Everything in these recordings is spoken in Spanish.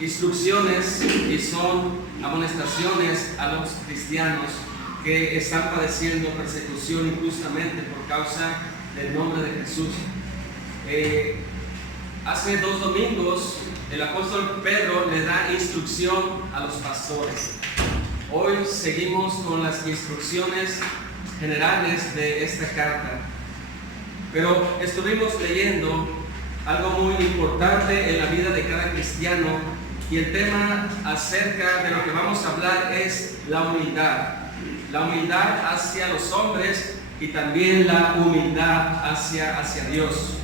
instrucciones y son amonestaciones a los cristianos que están padeciendo persecución injustamente por causa del nombre de Jesús. Hace 2 domingos el apóstol Pedro le da instrucción a los pastores. Hoy seguimos con las instrucciones generales de esta carta, pero estuvimos leyendo algo muy importante en la vida de cada cristiano, y el tema acerca de lo que vamos a hablar es la humildad hacia los hombres y también la humildad hacia Dios.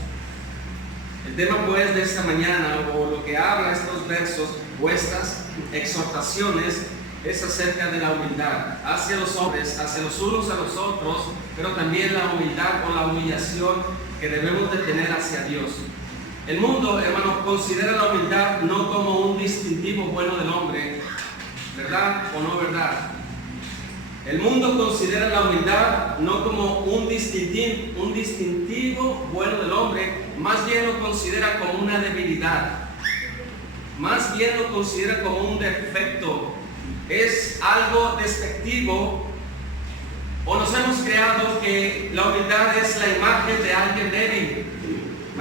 El tema pues de esta mañana, o lo que habla estos versos o estas exhortaciones, es acerca de la humildad hacia los hombres, hacia los unos a los otros, pero también la humildad o la humillación que debemos de tener hacia Dios. El mundo, hermano, considera la humildad no como un distintivo bueno del hombre, ¿verdad o no verdad? El mundo considera la humildad no como un distintivo bueno del hombre, más bien lo considera como una debilidad, más bien lo considera como un defecto, es algo despectivo, o nos hemos creado que la humildad es la imagen de alguien débil.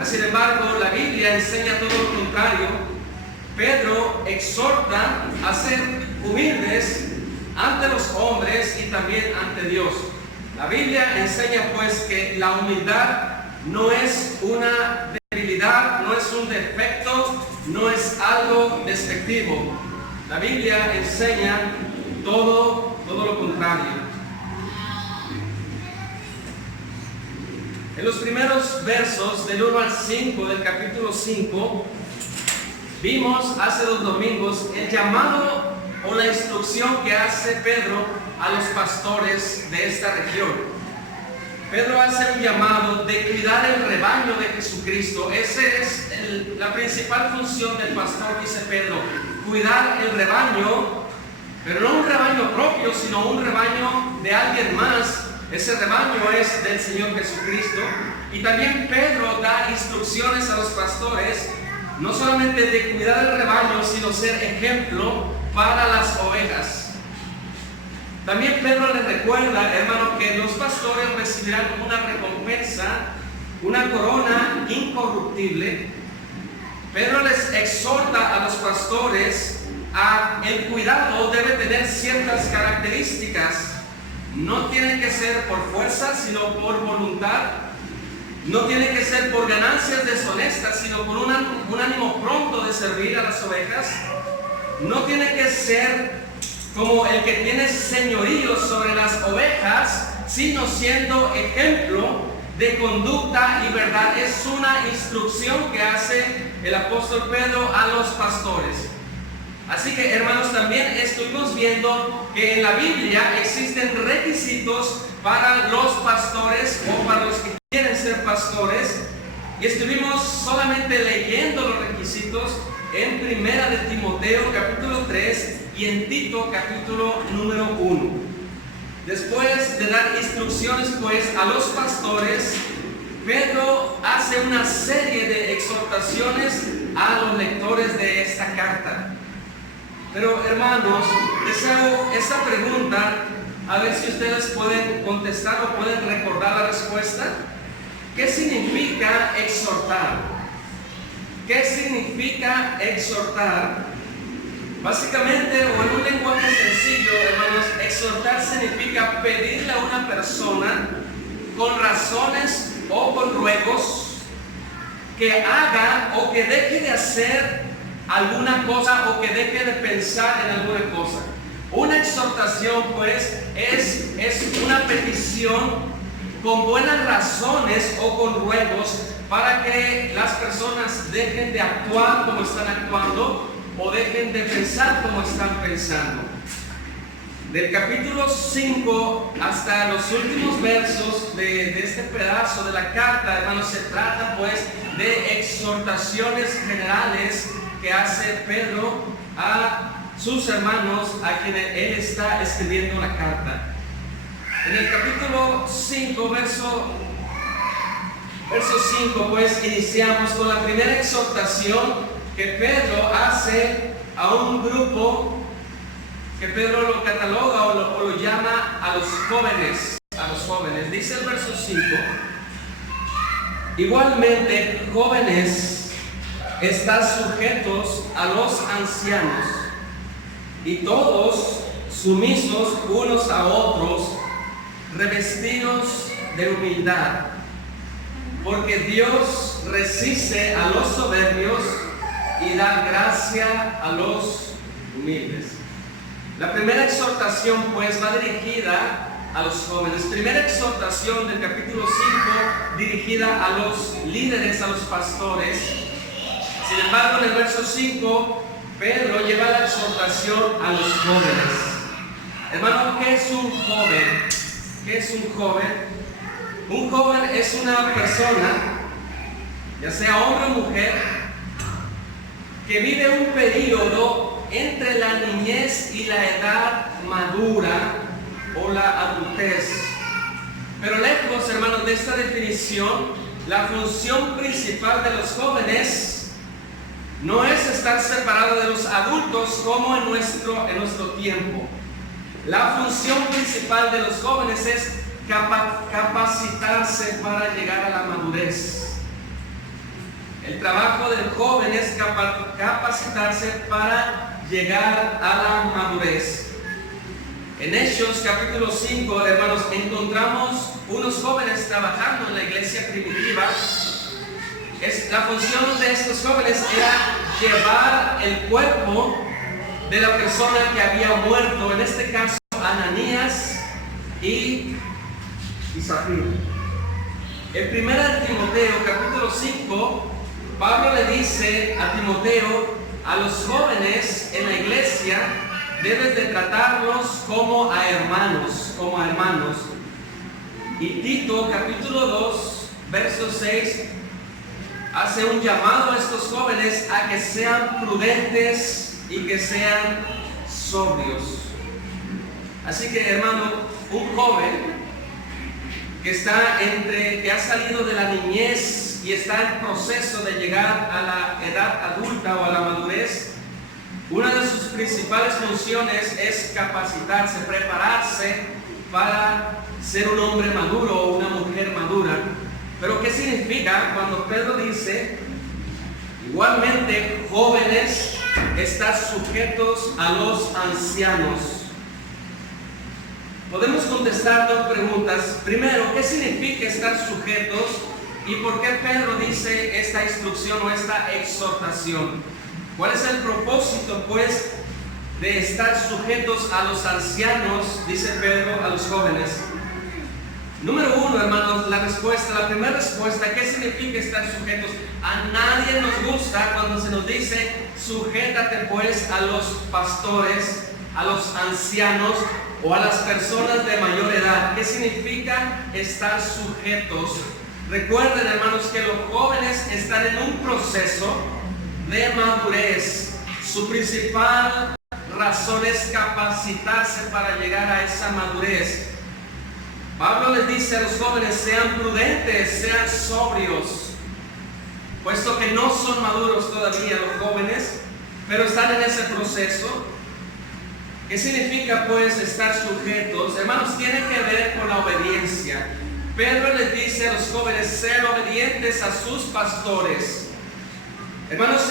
Sin embargo, la Biblia enseña todo lo contrario. Pedro exhorta a ser humildes ante los hombres y también ante Dios. La Biblia enseña pues que la humildad no es una debilidad, no es un defecto, no es algo despectivo. La Biblia enseña todo lo contrario. En los primeros versos del 1 al 5 del capítulo 5, vimos hace 2 domingos el llamado o la instrucción que hace Pedro a los pastores de esta región. Pedro hace un llamado de cuidar el rebaño de Jesucristo. Esa es la principal función del pastor, dice Pedro, cuidar el rebaño, pero no un rebaño propio, sino un rebaño de alguien más. Ese rebaño es del Señor Jesucristo. Y también Pedro da instrucciones a los pastores, no solamente de cuidar el rebaño, sino ser ejemplo para las ovejas. También Pedro les recuerda, hermano, que los pastores recibirán como una recompensa, una corona incorruptible. Pedro les exhorta a los pastores a el cuidado debe tener ciertas características. No tiene que ser por fuerza, sino por voluntad. No tiene que ser por ganancias deshonestas, sino por un ánimo pronto de servir a las ovejas. No tiene que ser como el que tiene señorío sobre las ovejas, sino siendo ejemplo de conducta y verdad. Es una instrucción que hace el apóstol Pedro a los pastores. Así que, hermanos, también estuvimos viendo que en la Biblia existen requisitos para los pastores o para los que quieren ser pastores, y estuvimos solamente leyendo los requisitos en Primera de Timoteo capítulo 3 y en Tito capítulo número 1. Después de dar instrucciones pues a los pastores, Pedro hace una serie de exhortaciones a los lectores de esta carta. Pero, hermanos, les hago esta pregunta, a ver si ustedes pueden contestar o pueden recordar la respuesta. ¿Qué significa exhortar? ¿Qué significa exhortar? Básicamente, o en un lenguaje sencillo, hermanos, exhortar significa pedirle a una persona con razones o con ruegos que haga o que deje de hacer alguna cosa o que deje de pensar en alguna cosa. Una exhortación pues es una petición con buenas razones o con ruegos para que las personas dejen de actuar como están actuando o dejen de pensar como están pensando. Del capítulo 5 hasta los últimos versos de este pedazo de la carta, hermanos, se trata pues de exhortaciones generales que hace Pedro a sus hermanos a quienes él está escribiendo la carta. En el capítulo 5, verso 5, pues iniciamos con la primera exhortación que Pedro hace hace a un grupo que Pedro lo cataloga o lo llama a los jóvenes. A los jóvenes. Dice el verso 5: igualmente, jóvenes, están sujetos a los ancianos, y todos sumisos unos a otros, revestidos de humildad, porque Dios resiste a los soberbios y da gracia a los humildes. La primera exhortación pues va dirigida a los jóvenes. Primera exhortación del capítulo 5 dirigida a los líderes, a los pastores. Sin embargo, en el verso 5, Pedro lleva la exhortación a los jóvenes. Hermano, ¿qué es un joven? ¿Qué es un joven? Un joven es una persona, ya sea hombre o mujer, que vive un periodo entre la niñez y la edad madura o la adultez. Pero lejos, hermanos, de esta definición, la función principal de los jóvenes no es estar separado de los adultos como en nuestro tiempo. La función principal de los jóvenes es capacitarse para llegar a la madurez. El trabajo del joven es capacitarse para llegar a la madurez. En Hechos capítulo 5, hermanos, encontramos unos jóvenes trabajando en la iglesia primitiva. La función de estos jóvenes era llevar el cuerpo de la persona que había muerto, en este caso Ananías y Zafiro. En 1 Timoteo capítulo 5, Pablo le dice a Timoteo: a los jóvenes en la iglesia debes de tratarlos como a hermanos, Y Tito capítulo 2, verso 6, hace un llamado a estos jóvenes a que sean prudentes y que sean sobrios. Así que, hermano, un joven que ha salido de la niñez y está en proceso de llegar a la edad adulta o a la madurez, una de sus principales funciones es capacitarse, prepararse para ser un hombre maduro o una mujer madura. Pero ¿qué significa cuando Pedro dice: igualmente, jóvenes, están sujetos a los ancianos? Podemos contestar dos preguntas. Primero, ¿qué significa estar sujetos? ¿Y por qué Pedro dice esta instrucción o esta exhortación? ¿Cuál es el propósito, pues, de estar sujetos a los ancianos, dice Pedro, a los jóvenes? Número uno, hermanos, la primera respuesta, ¿qué significa estar sujetos? A nadie nos gusta cuando se nos dice: sujétate pues a los pastores, a los ancianos o a las personas de mayor edad. ¿Qué significa estar sujetos? Recuerden, hermanos, que los jóvenes están en un proceso de madurez. Su principal razón es capacitarse para llegar a esa madurez. Pablo les dice a los jóvenes: sean prudentes, sean sobrios, puesto que no son maduros todavía los jóvenes, pero están en ese proceso. ¿Qué significa pues estar sujetos? Hermanos, tiene que ver con la obediencia. Pedro les dice a los jóvenes: ser obedientes a sus pastores. Hermanos,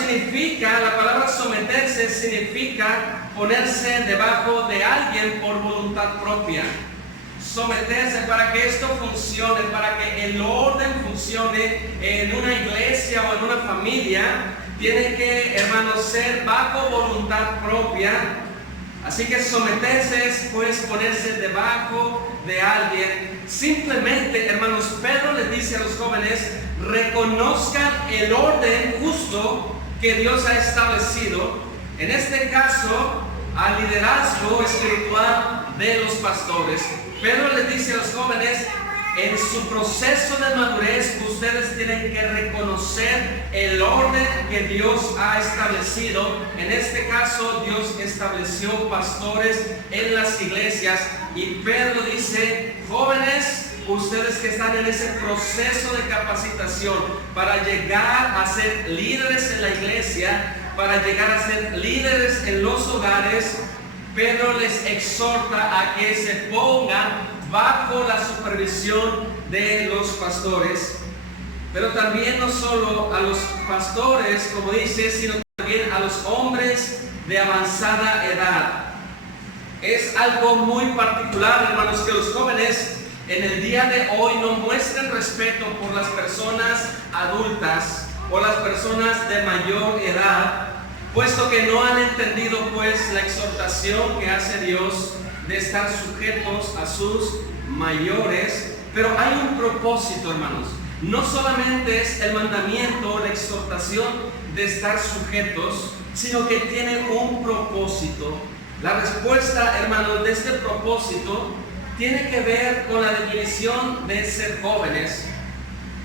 la palabra someterse significa ponerse debajo de alguien por voluntad propia. Someterse para que esto funcione, para que el orden funcione en una iglesia o en una familia, tiene que, hermanos, ser bajo voluntad propia. Así que someterse es pues ponerse debajo de alguien. Simplemente, hermanos, Pedro les dice a los jóvenes: reconozcan el orden justo que Dios ha establecido, en este caso al liderazgo espiritual de los pastores. Pedro les dice a los jóvenes: en su proceso de madurez ustedes tienen que reconocer el orden que Dios ha establecido. En este caso, Dios estableció pastores en las iglesias, y Pedro dice: jóvenes, ustedes que están en ese proceso de capacitación para llegar a ser líderes en la iglesia, para llegar a ser líderes en los hogares, Pedro les exhorta a que se pongan bajo la supervisión de los pastores, pero también no solo a los pastores, como dice, sino también a los hombres de avanzada edad. Es algo muy particular, hermanos, que los jóvenes en el día de hoy no muestren respeto por las personas adultas o las personas de mayor edad, puesto que no han entendido pues la exhortación que hace Dios de estar sujetos a sus mayores. Pero hay un propósito, hermanos. No solamente es el mandamiento, la exhortación de estar sujetos, sino que tiene un propósito. La respuesta, hermanos, de este propósito tiene que ver con la definición de ser jóvenes.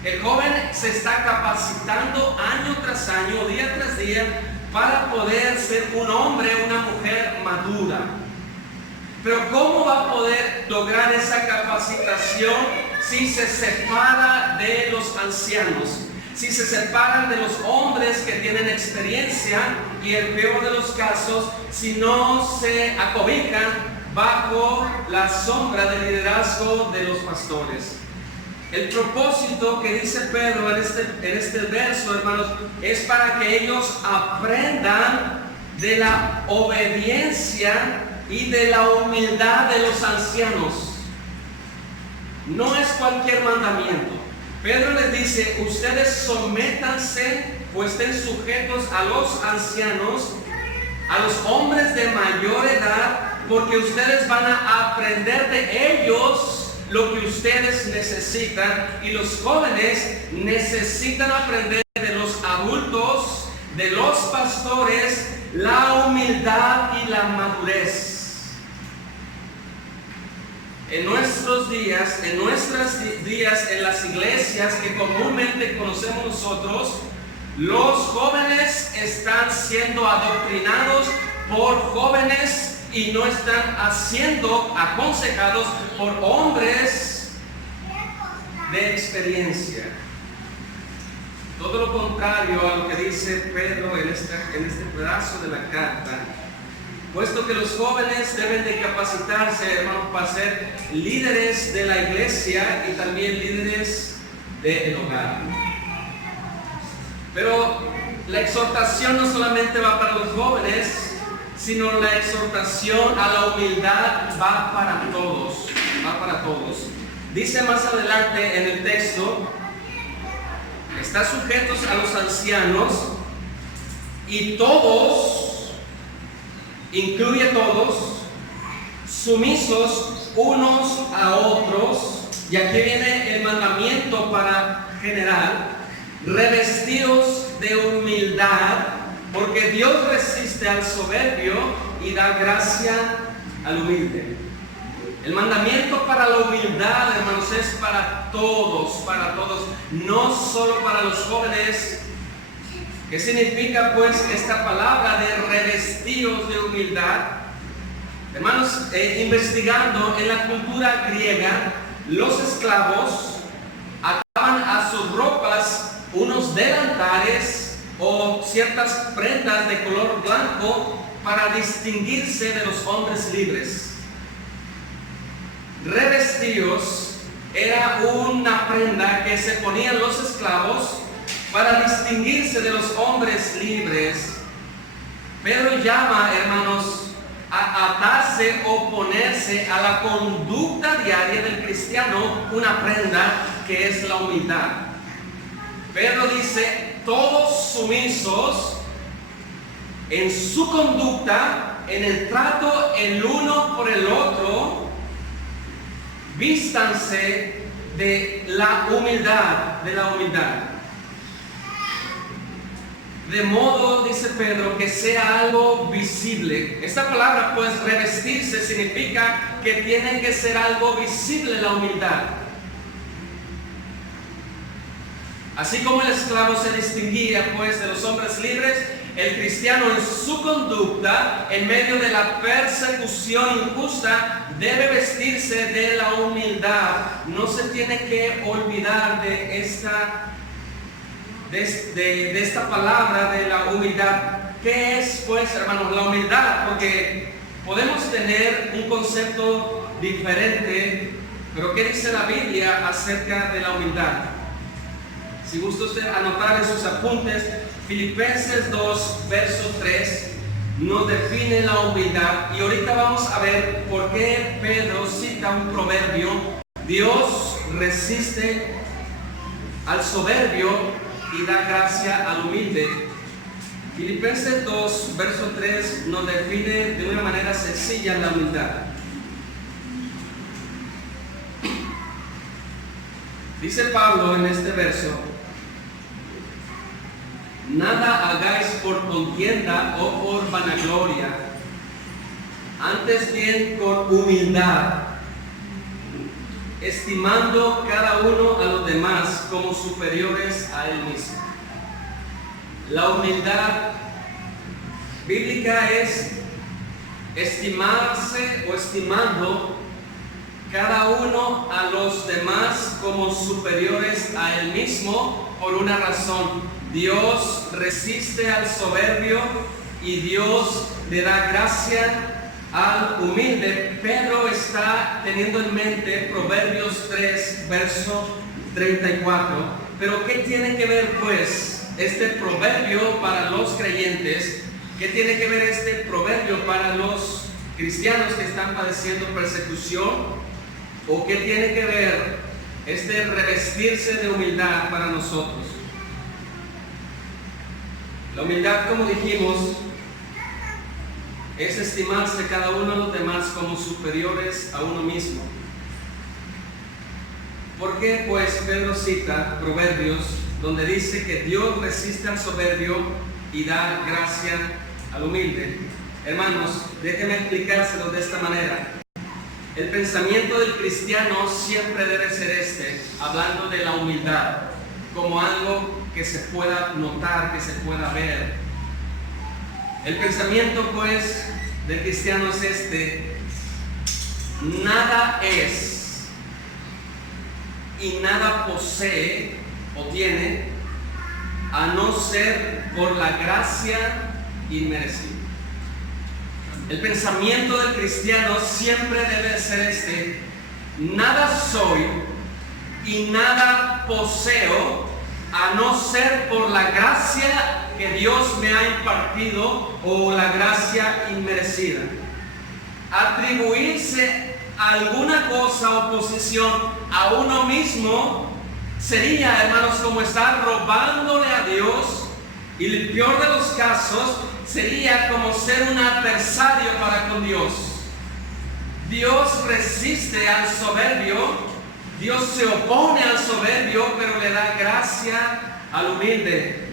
El joven se está capacitando año tras año, día tras día, para poder ser un hombre, una mujer madura. Pero ¿cómo va a poder lograr esa capacitación si se separa de los ancianos? Si se separan de los hombres que tienen experiencia y, el peor de los casos, si no se acobijan bajo la sombra del liderazgo de los pastores. El propósito que dice Pedro en este verso, hermanos, es para que ellos aprendan de la obediencia y de la humildad de los ancianos. No es cualquier mandamiento. Pedro les dice: ustedes sométanse o estén sujetos a los ancianos, a los hombres de mayor edad, porque ustedes van a aprender de ellos lo que ustedes necesitan, y los jóvenes necesitan aprender de los adultos, de los pastores, la humildad y la madurez. En nuestros días, en las iglesias que comúnmente conocemos nosotros, los jóvenes están siendo adoctrinados por jóvenes y no están siendo aconsejados por hombres de experiencia. Todo lo contrario a lo que dice Pedro en este pedazo de la carta, puesto que los jóvenes deben de capacitarse, hermanos, para ser líderes de la iglesia y también líderes del hogar. Pero la exhortación no solamente va para los jóvenes, sino la exhortación a la humildad va para todos, Dice más adelante en el texto: está sujetos a los ancianos, y todos, incluye todos, sumisos unos a otros. Y aquí viene el mandamiento para general: revestidos de humildad, porque Dios resiste al soberbio y da gracia al humilde. El mandamiento para la humildad, hermanos, es para todos, no solo para los jóvenes. ¿Qué significa pues esta palabra de revestidos de humildad? Hermanos, investigando en la cultura griega, los esclavos ataban a sus ropas unos delantales o ciertas prendas de color blanco para distinguirse de los hombres libres. Revestidos era una prenda que se ponían los esclavos para distinguirse de los hombres libres. Pedro llama, hermanos, a atarse o ponerse a la conducta diaria del cristiano una prenda que es la humildad. Pedro dice: todos sumisos en su conducta, en el trato el uno por el otro, vístanse de la humildad, de modo, dice Pedro, que sea algo visible. Esta palabra, pues, revestirse, significa que tiene que ser algo visible la humildad. Así como el esclavo se distinguía, pues, de los hombres libres, el cristiano en su conducta, en medio de la persecución injusta, debe vestirse de la humildad. No se tiene que olvidar de esta palabra de la humildad. ¿Qué es, pues, hermanos, la humildad? Porque podemos tener un concepto diferente, pero ¿qué dice la Biblia acerca de la humildad? Si gusta usted anotar en sus apuntes, Filipenses 2, verso 3, nos define la humildad. Y ahorita vamos a ver por qué Pedro cita un proverbio: Dios resiste al soberbio y da gracia al humilde. Filipenses 2, verso 3 nos define de una manera sencilla la humildad. Dice Pablo en este verso: nada hagáis por contienda o por vanagloria, antes bien por humildad, estimando cada uno a los demás como superiores a él mismo. La humildad bíblica es estimarse o estimando cada uno a los demás como superiores a él mismo por una razón. Dios resiste al soberbio y Dios le da gracia al humilde. Pedro está teniendo en mente Proverbios 3, verso 34. Pero ¿qué tiene que ver, pues, este proverbio para los creyentes? ¿Qué tiene que ver este proverbio para los cristianos que están padeciendo persecución? ¿O qué tiene que ver este revestirse de humildad para nosotros? La humildad, como dijimos, es estimarse cada uno a los demás como superiores a uno mismo. ¿Por qué, pues, Pedro cita Proverbios donde dice que Dios resiste al soberbio y da gracia al humilde? Hermanos, déjenme explicárselo de esta manera. El pensamiento del cristiano siempre debe ser hablando de la humildad, como algo que se pueda notar, que se pueda ver. El pensamiento, pues, del cristiano es nada es y nada posee o tiene a no ser por la gracia inmerecida. El pensamiento del cristiano siempre debe ser nada soy y nada poseo a no ser por la gracia que Dios me ha impartido o la gracia inmerecida. Atribuirse alguna cosa o posición a uno mismo sería, hermanos, como estar robándole a Dios, y el peor de los casos sería como ser un adversario para con Dios. Dios resiste al soberbio, Dios se opone al soberbio, pero le da gracia al humilde.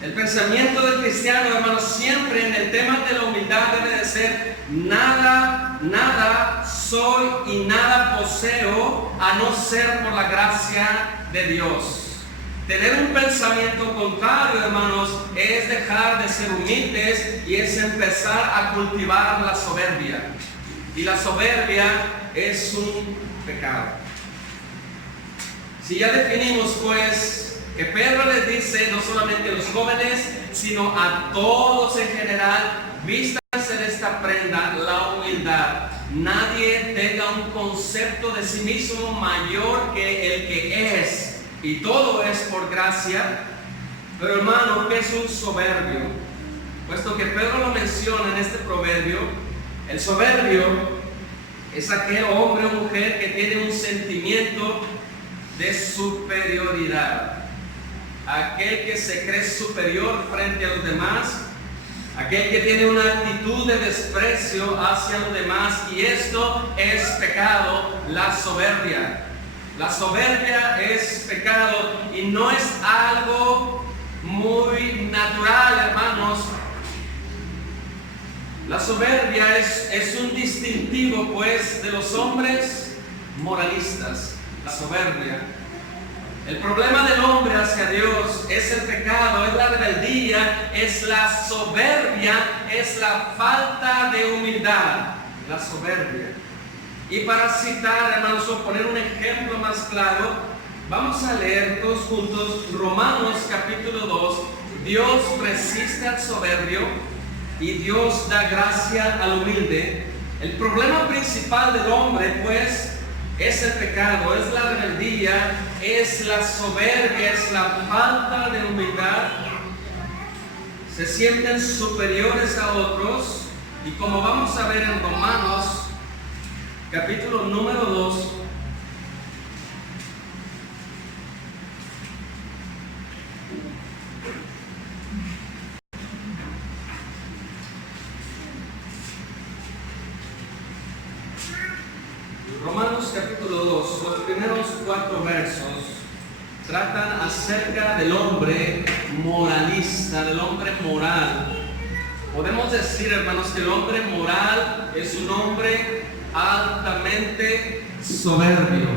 El pensamiento del cristiano, hermanos, siempre en el tema de la humildad debe de ser nada soy y nada poseo a no ser por la gracia de Dios. Tener un pensamiento contrario, hermanos, es dejar de ser humildes y es empezar a cultivar la soberbia. Y la soberbia es un pecado. Si ya definimos, pues, que Pedro les dice no solamente a los jóvenes, sino a todos en general: vístanse de esta prenda, la humildad. Nadie tenga un concepto de sí mismo mayor que el que es. Y todo es por gracia. Pero, hermano, ¿qué es un soberbio? Puesto que Pedro lo menciona en este proverbio, el soberbio es aquel hombre o mujer que tiene un sentimiento de superioridad. Aquel que se cree superior frente a los demás, aquel que tiene una actitud de desprecio hacia los demás, y esto es pecado, la soberbia. La soberbia es pecado y no es algo muy natural, hermanos. La soberbia es un distintivo, pues, de los hombres moralistas. La soberbia. El problema del hombre hacia Dios es el pecado, es la rebeldía, es la soberbia, es la falta de humildad. La soberbia. Y para citar, hermanos, o poner un ejemplo más claro, vamos a leer todos juntos Romanos capítulo 2, Dios resiste al soberbio y Dios da gracia al humilde. El problema principal del hombre, pues, es el pecado, es la rebeldía, es la soberbia, es la falta de humildad. Se sienten superiores a otros, y como vamos a ver en Romanos, capítulo número 2, Romanos capítulo 2, los primeros 4 versos tratan acerca del hombre moralista, del hombre moral. Podemos decir, hermanos, que el hombre moral es un hombre altamente soberbio.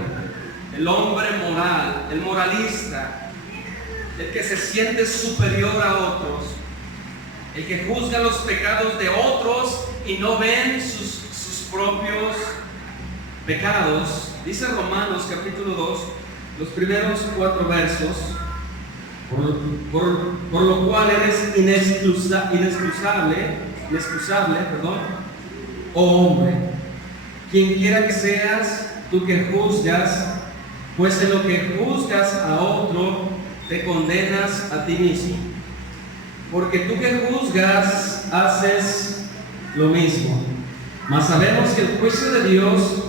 El hombre moral, el moralista, el que se siente superior a otros, el que juzga los pecados de otros y no ven sus propios pecados. Dice Romanos capítulo 2, los primeros 4 versos: por lo cual eres inexcusable, oh hombre, quien quiera que seas, tú que juzgas, pues en lo que juzgas a otro, te condenas a ti mismo. Porque tú que juzgas, haces lo mismo. Mas sabemos que el juicio de Dios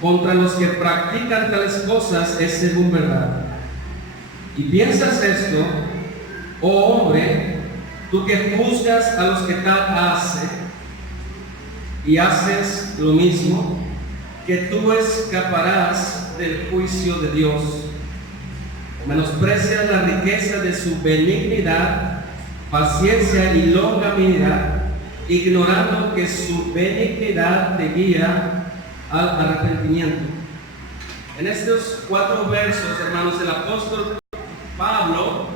contra los que practican tales cosas es según verdad. Y piensas esto, oh hombre, tú que juzgas a los que tal hacen y haces lo mismo, que tú escaparás del juicio de Dios. O menosprecias la riqueza de su benignidad, paciencia y longanimidad, ignorando que su benignidad te guía al arrepentimiento. En estos 4 versos, hermanos, el apóstol Pablo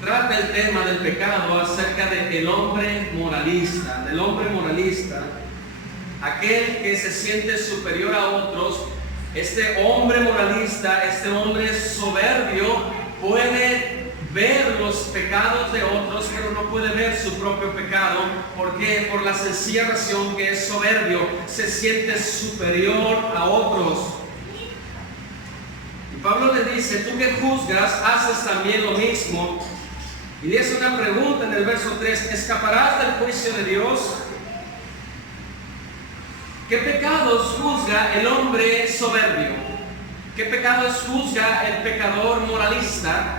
trata el tema del pecado acerca del hombre moralista, aquel que se siente superior a otros. Este hombre moralista, este hombre soberbio, puede ver los pecados de otros, pero no puede ver su propio pecado. ¿Por qué? Por la sencilla razón que es soberbio, se siente superior a otros. Y Pablo le dice, tú que juzgas, haces también lo mismo. Y le hace una pregunta en el verso 3, ¿escaparás del juicio de Dios? ¿Qué pecados juzga el hombre soberbio? ¿Qué pecados juzga el pecador moralista?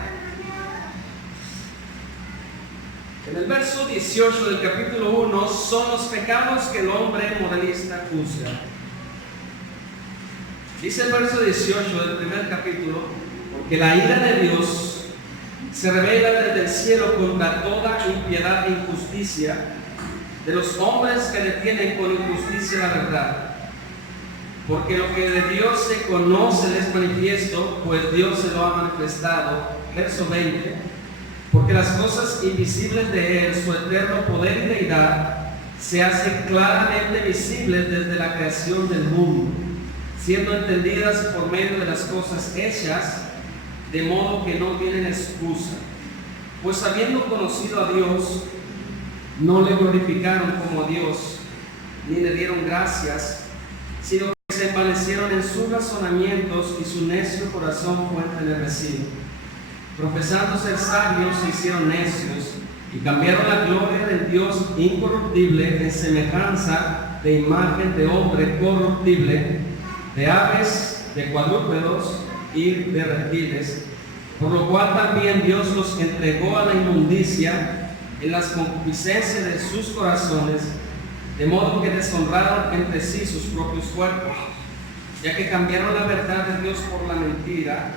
En el verso 18 del capítulo 1 son los pecados que el hombre moralista juzga. Dice el verso 18 del primer capítulo, porque la ira de Dios se revela desde el cielo contra toda impiedad e injusticia de los hombres que detienen con injusticia la verdad. Porque lo que de Dios se conoce les es manifiesto, pues Dios se lo ha manifestado. Verso 20, porque las cosas invisibles de Él, su eterno poder y deidad, se hacen claramente visibles desde la creación del mundo, siendo entendidas por medio de las cosas hechas, de modo que no tienen excusa. Pues habiendo conocido a Dios, no le glorificaron como a Dios, ni le dieron gracias, sino que se envanecieron en sus razonamientos y su necio corazón fue entenebrecido. Profesando ser sabios, se hicieron necios y cambiaron la gloria del Dios incorruptible en semejanza de imagen de hombre corruptible, de aves, de cuadrúpedos y de reptiles, por lo cual también Dios los entregó a la inmundicia en las concupiscencias de sus corazones, de modo que deshonraron entre sí sus propios cuerpos, ya que cambiaron la verdad de Dios por la mentira,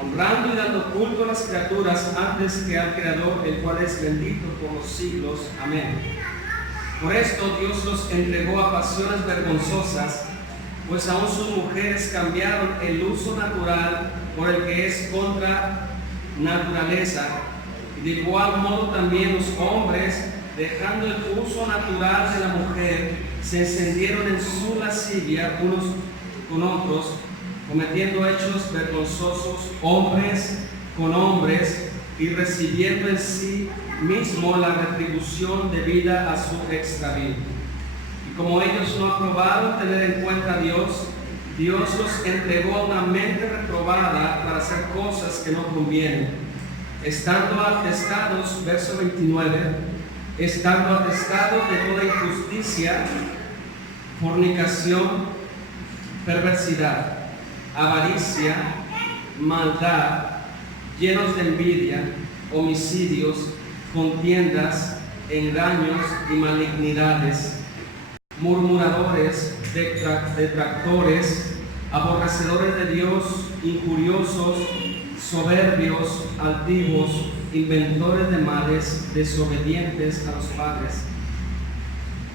honrando y dando culto a las criaturas antes que al Creador, el cual es bendito por los siglos. Amén. Por esto Dios los entregó a pasiones vergonzosas, pues aún sus mujeres cambiaron el uso natural por el que es contra naturaleza. De igual modo también los hombres, dejando el uso natural de la mujer, se encendieron en su lascivia unos con otros, cometiendo hechos vergonzosos hombres con hombres y recibiendo en sí mismo la retribución debida a su extravío. Y como ellos no aprobaron tener en cuenta a Dios, Dios los entregó a una mente reprobada para hacer cosas que no convienen, estando atestados, verso 29, estando atestados de toda injusticia, fornicación, perversidad, avaricia, maldad, llenos de envidia, homicidios, contiendas, engaños y malignidades, murmuradores, detractores, aborrecedores de Dios, injuriosos, soberbios, altivos, inventores de males, desobedientes a los padres,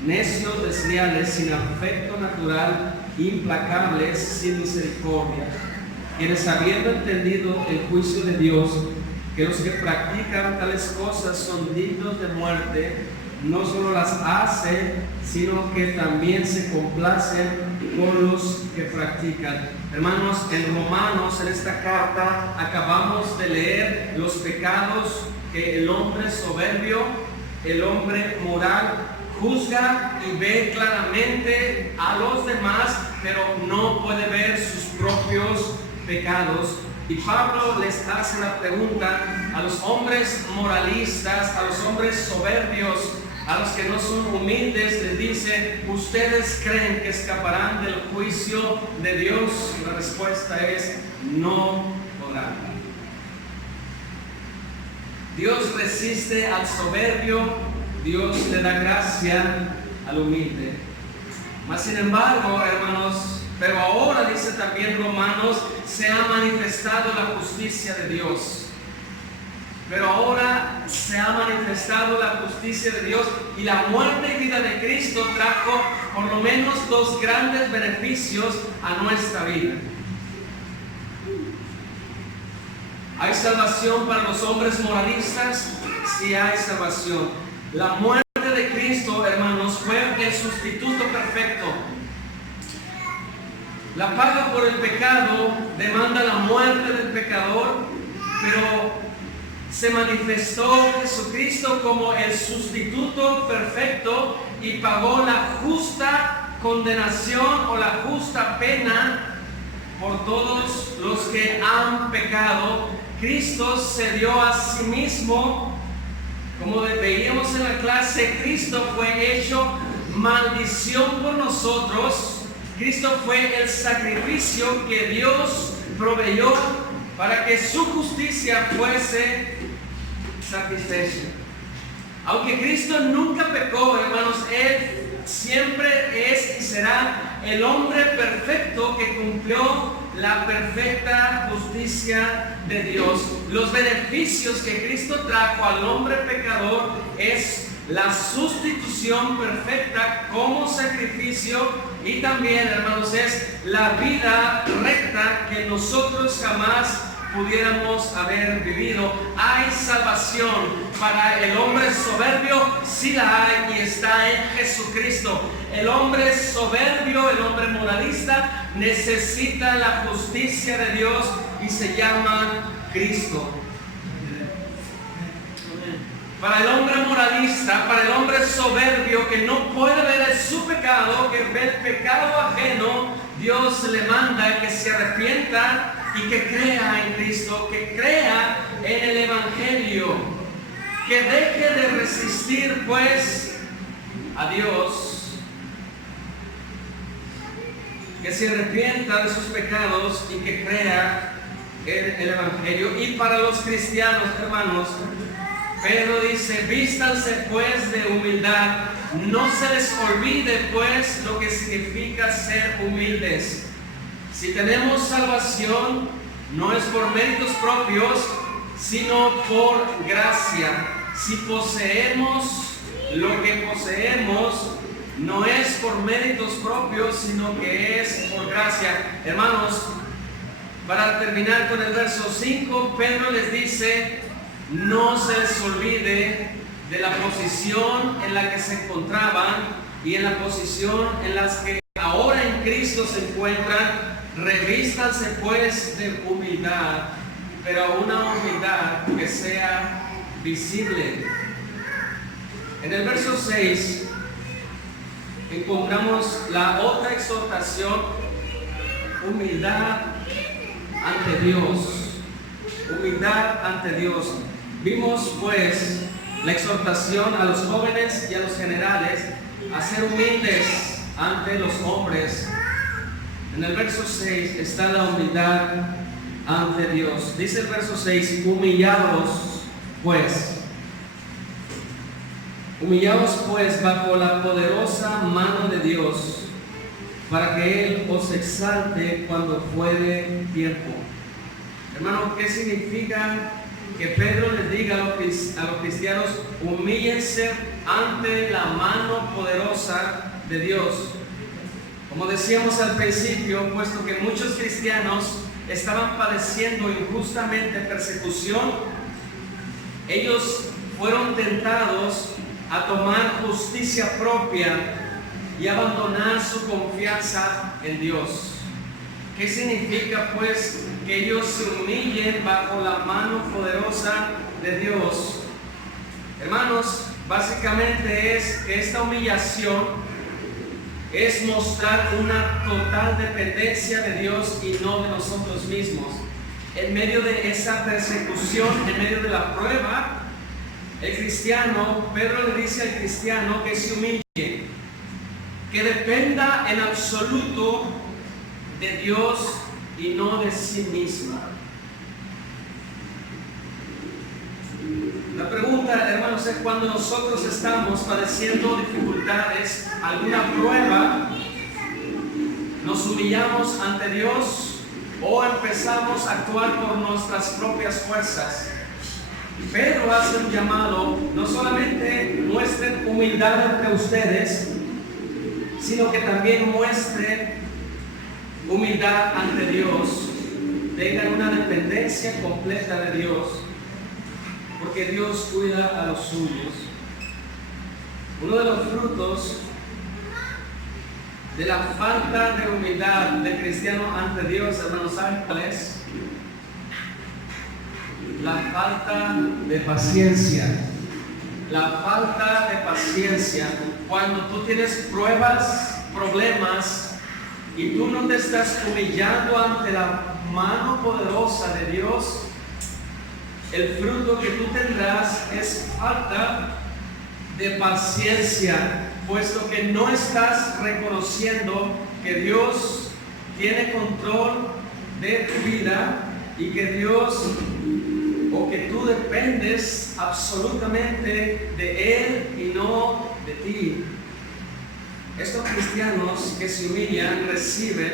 necios, desleales, sin afecto natural, implacables, sin misericordia, quienes habiendo entendido el juicio de Dios, que los que practican tales cosas son dignos de muerte, no solo las hacen, sino que también se complacen con los que practican. Hermanos, en Romanos, en esta carta, acabamos de leer los pecados que el hombre soberbio, el hombre moral, juzga y ve claramente a los demás, pero no puede ver sus propios pecados. Y Pablo les hace la pregunta a los hombres moralistas, a los hombres soberbios, a los que no son humildes, les dice: ¿ustedes creen que escaparán del juicio de Dios? La respuesta es: no podrán. Dios resiste al soberbio, Dios le da gracia al humilde. Mas sin embargo, hermanos, pero ahora, dice también Romanos, se ha manifestado la justicia de Dios. Pero ahora se ha manifestado la justicia de Dios, y la muerte y vida de Cristo trajo por lo menos dos grandes beneficios a nuestra vida. ¿Hay salvación para los hombres moralistas? Sí hay salvación. La muerte de Cristo, hermanos, fue el sustituto perfecto. La paga por el pecado demanda la muerte del pecador, pero se manifestó Jesucristo como el sustituto perfecto y pagó la justa condenación o la justa pena por todos los que han pecado. Cristo se dio a sí mismo, como veíamos en la clase. Cristo fue hecho maldición por nosotros. Cristo fue el sacrificio que Dios proveyó para que su justicia fuese satisfecha. Aunque Cristo nunca pecó, hermanos, Él siempre es y será el hombre perfecto que cumplió la perfecta justicia de Dios. Los beneficios que Cristo trajo al hombre pecador es la sustitución perfecta como sacrificio, y también, hermanos, es la vida recta que nosotros jamás pudiéramos haber vivido. Hay salvación para el hombre soberbio, sí la hay, y está en Jesucristo. El hombre soberbio, el hombre moralista, necesita la justicia de Dios y se llama Cristo. Para el hombre moralista, para el hombre soberbio que no puede ver su pecado, que ve el pecado ajeno, Dios le manda que se arrepienta y que crea en Cristo, que crea en el Evangelio, que deje de resistir pues a Dios, que se arrepienta de sus pecados y que crea en el Evangelio. Y para los cristianos, hermanos, Pedro dice: vístanse pues de humildad, no se les olvide pues lo que significa ser humildes. Si tenemos salvación, no es por méritos propios, sino por gracia. Si poseemos lo que poseemos, no es por méritos propios, sino que es por gracia. Hermanos, para terminar con el verso 5, Pedro les dice: no se les olvide de la posición en la que se encontraban y en la posición en la que ahora en Cristo se encuentran. Revístanse pues de humildad, pero una humildad que sea visible. En el verso 6 encontramos la otra exhortación: humildad ante Dios. Humildad ante Dios. Vimos pues la exhortación a los jóvenes y a los generales a ser humildes ante los hombres. En el verso 6 está la humildad ante Dios. Dice el verso 6: humillados pues bajo la poderosa mano de Dios, para que Él os exalte cuando fuere tiempo. Hermano, ¿qué significa que Pedro les diga a los cristianos: humíllense ante la mano poderosa de Dios? Como decíamos al principio, puesto que muchos cristianos estaban padeciendo injustamente persecución, ellos fueron tentados a tomar justicia propia y abandonar su confianza en Dios. ¿Qué significa pues que ellos se humillen bajo la mano poderosa de Dios? Hermanos, básicamente es que esta humillación es mostrar una total dependencia de Dios y no de nosotros mismos. En medio de esa persecución, en medio de la prueba, el cristiano, Pedro le dice al cristiano que se humille, que dependa en absoluto de Dios y no de sí mismo. La pregunta, hermanos, es: cuando nosotros estamos padeciendo dificultades, alguna prueba, ¿nos humillamos ante Dios o empezamos a actuar por nuestras propias fuerzas? Pedro hace un llamado: no solamente muestren humildad ante ustedes, sino que también muestren humildad ante Dios. Tengan una dependencia completa de Dios, porque Dios cuida a los suyos. Uno de los frutos de la falta de humildad del cristiano ante Dios, hermanos, ¿saben cuál es? La falta de paciencia. La falta de paciencia. Cuando tú tienes pruebas, problemas, y tú no te estás humillando ante la mano poderosa de Dios, el fruto que tú tendrás es falta de paciencia, puesto que no estás reconociendo que Dios tiene control de tu vida y que Dios, o que tú dependes absolutamente de Él y no de ti. Estos cristianos que se humillan reciben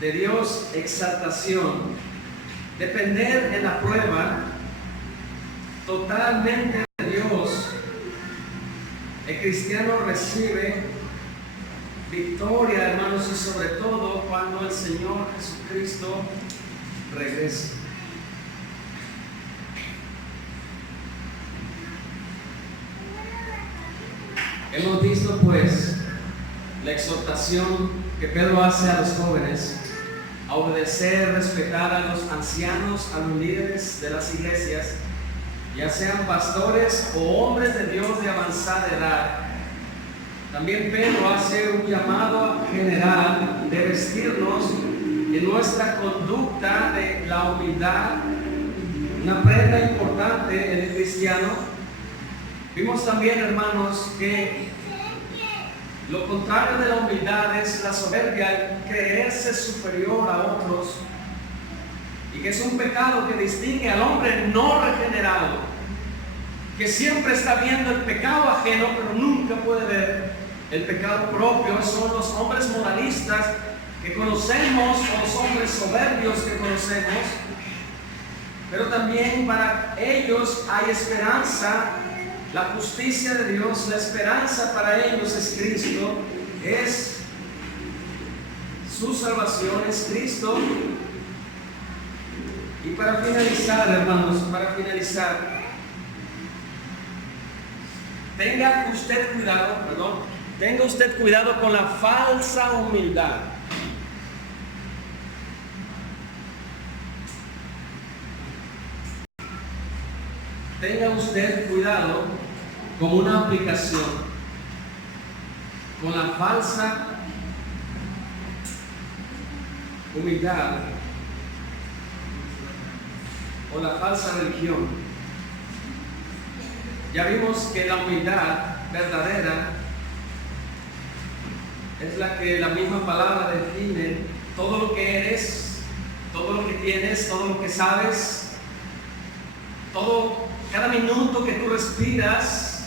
de Dios exaltación. Depender en la prueba totalmente de Dios. El cristiano recibe victoria, hermanos, y sobre todo cuando el Señor Jesucristo regrese. Hemos visto pues la exhortación que Pedro hace a los jóvenes a obedecer, respetar a los ancianos, a los líderes de las iglesias, ya sean pastores o hombres de Dios de avanzada edad. También Pedro hace un llamado general de vestirnos en nuestra conducta de la humildad, una prenda importante en el cristiano. Vimos también, hermanos, que lo contrario de la humildad es la soberbia, el creerse superior a otros, y que es un pecado que distingue al hombre no regenerado, que siempre está viendo el pecado ajeno, pero nunca puede ver el pecado propio. Son los hombres moralistas que conocemos, o los hombres soberbios que conocemos, pero también para ellos hay esperanza. La justicia de Dios, la esperanza para ellos es Cristo, es su salvación, es Cristo. Y para finalizar, hermanos, tenga usted cuidado con la falsa humildad. tenga usted cuidado con una aplicación, con la falsa humildad o la falsa religión. Ya vimos que la humildad verdadera es la que la misma palabra define: todo lo que eres, todo lo que tienes, todo lo que sabes, cada minuto que tú respiras,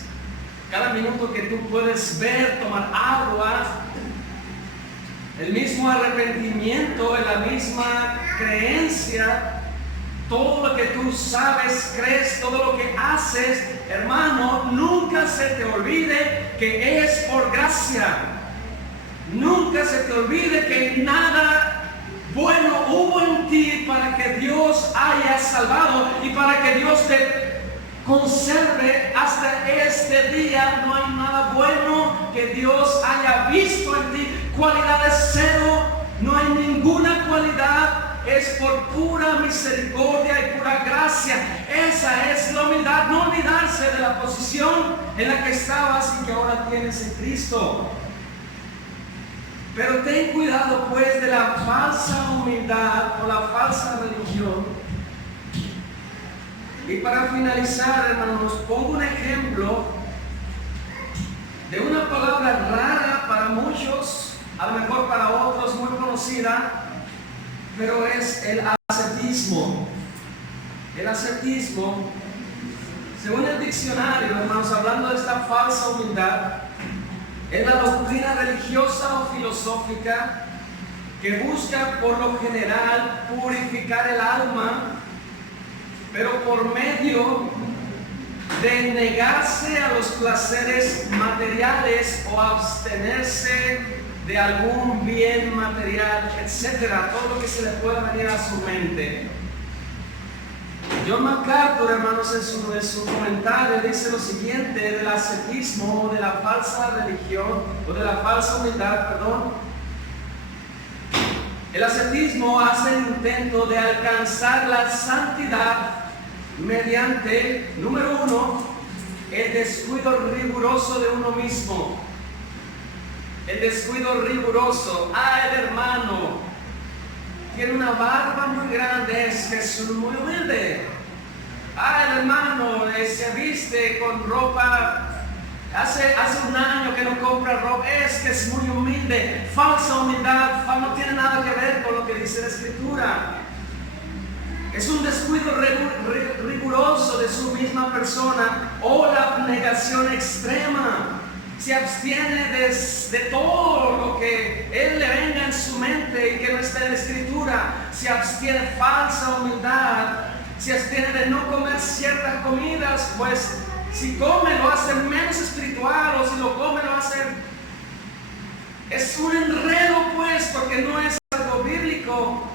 cada minuto que tú puedes ver, tomar agua, el mismo arrepentimiento, la misma creencia, todo lo que tú sabes, crees, todo lo que haces, hermano, nunca se te olvide que es por gracia. Nunca se te olvide que nada bueno hubo en ti para que Dios haya salvado y para que Dios te conserve hasta este día. No hay nada bueno que Dios haya visto en ti. Cualidades cero, no hay ninguna cualidad. Es por pura misericordia y pura gracia. Esa es la humildad. No olvidarse de la posición en la que estabas y que ahora tienes en Cristo. Pero ten cuidado pues de la falsa humildad o la falsa religión. Y para finalizar, hermanos, pongo un ejemplo de una palabra rara para muchos, a lo mejor para otros muy conocida, pero es el ascetismo. El ascetismo, según el diccionario, hermanos, hablando de esta falsa humildad, es la doctrina religiosa o filosófica que busca por lo general purificar el alma, pero por medio de negarse a los placeres materiales o abstenerse de algún bien material, etcétera, todo lo que se le pueda venir a su mente. John MacArthur, hermanos, en su comentario dice lo siguiente del ascetismo o de la falsa religión o de la falsa humildad, perdón. El ascetismo hace el intento de alcanzar la santidad mediante, número uno, el descuido riguroso de uno mismo. El descuido riguroso. El hermano tiene una barba muy grande, es que es muy humilde. El hermano se viste con ropa, hace un año que no compra ropa, es que es muy humilde. Falsa humildad, no tiene nada que ver con lo que dice la Escritura. Es un descuido riguroso de su misma persona o la abnegación extrema. Se abstiene de todo lo que él le venga en su mente y que no está en la Escritura. Se abstiene de falsa humildad. Se abstiene de no comer ciertas comidas, pues si come lo hace menos espiritual, o si lo come lo hace... Es un enredo, pues, porque no es algo bíblico.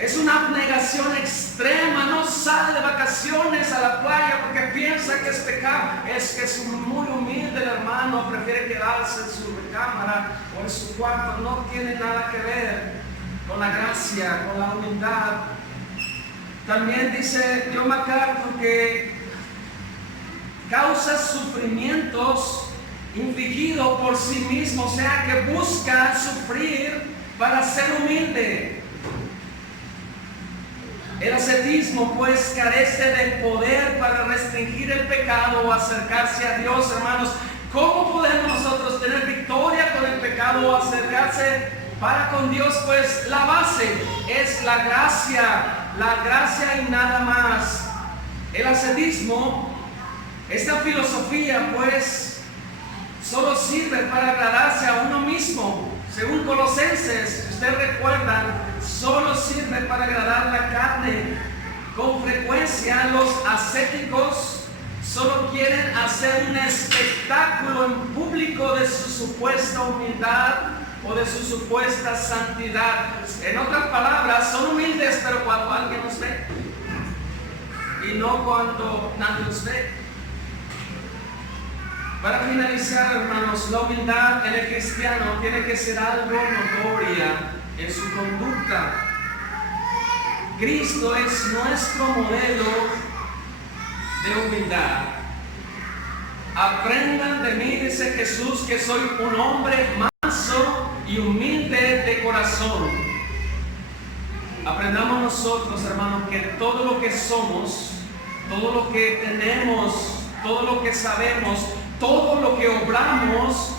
Es una abnegación extrema. No sale de vacaciones a la playa porque piensa que es pecado. Es que es muy humilde el hermano, prefiere quedarse en su recámara o en su cuarto. No tiene nada que ver con la gracia, con la humildad. También dice John MacArthur que causa sufrimientos infligidos por sí mismo, o sea que busca sufrir para ser humilde. El ascetismo pues carece de poder para restringir el pecado o acercarse a Dios, hermanos. ¿Cómo podemos nosotros tener victoria con el pecado o acercarse para con Dios? Pues la base es la gracia y nada más. El ascetismo, esta filosofía pues solo sirve para agradarse a uno mismo. Según Colosenses, si ustedes recuerdan, solo sirve para agradar la carne. Con frecuencia los ascéticos solo quieren hacer un espectáculo en público de su supuesta humildad o de su supuesta santidad. En otras palabras, son humildes, pero cuando alguien los ve, y no cuando nadie los ve. Para finalizar, hermanos, la humildad en el cristiano tiene que ser algo notoria en su conducta. Cristo es nuestro modelo de humildad. Aprendan de mí, dice Jesús, que soy un hombre manso y humilde de corazón. Aprendamos nosotros, hermanos, que todo lo que somos, todo lo que tenemos, todo lo que sabemos, todo lo que obramos,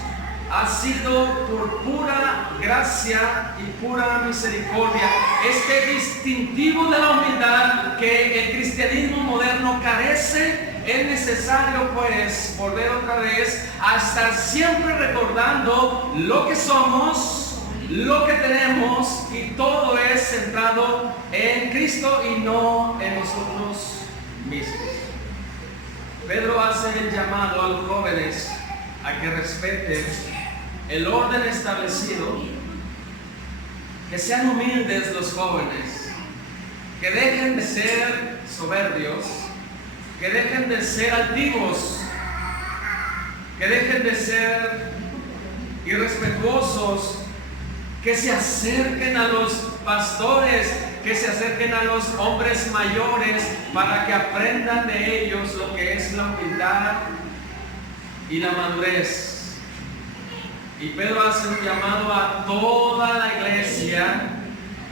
ha sido por pura gracia y pura misericordia. Este distintivo de la humildad que el cristianismo moderno carece, es necesario pues volver otra vez a estar siempre recordando lo que somos, lo que tenemos, y todo es centrado en Cristo y no en nosotros mismos. Pedro hace el llamado a los jóvenes a que respeten el orden establecido, que sean humildes los jóvenes, que dejen de ser soberbios, que dejen de ser altivos, que dejen de ser irrespetuosos, que se acerquen a los pastores, que se acerquen a los hombres mayores para que aprendan de ellos lo que es la humildad y la madurez. Y Pedro hace un llamado a toda la iglesia: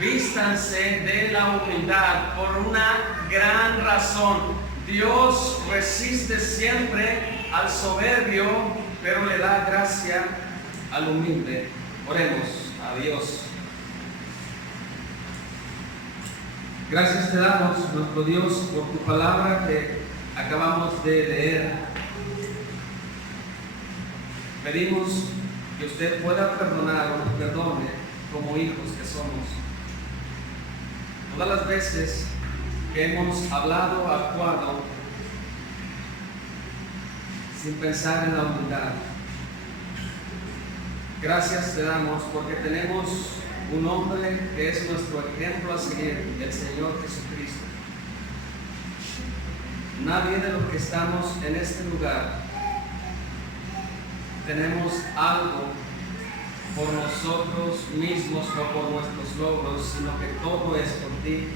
vístanse de la humildad por una gran razón. Dios resiste siempre al soberbio, pero le da gracia al humilde. Oremos a Dios. Gracias te damos, nuestro Dios, por tu palabra que acabamos de leer. Pedimos que usted pueda perdonar o nos perdone como hijos que somos. Todas las veces que hemos hablado, actuado sin pensar en la humildad. Gracias te damos porque tenemos un hombre que es nuestro ejemplo a seguir, el Señor Jesucristo. Nadie de los que estamos en este lugar tenemos algo por nosotros mismos o por nuestros logros, sino que todo es por ti,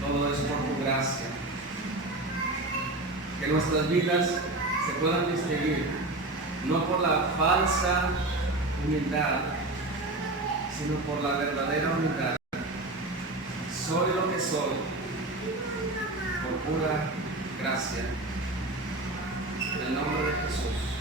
todo es por tu gracia. Que nuestras vidas se puedan distinguir no por la falsa humildad, sino por la verdadera humildad. Soy lo que soy por pura gracia. En el nombre de Jesús.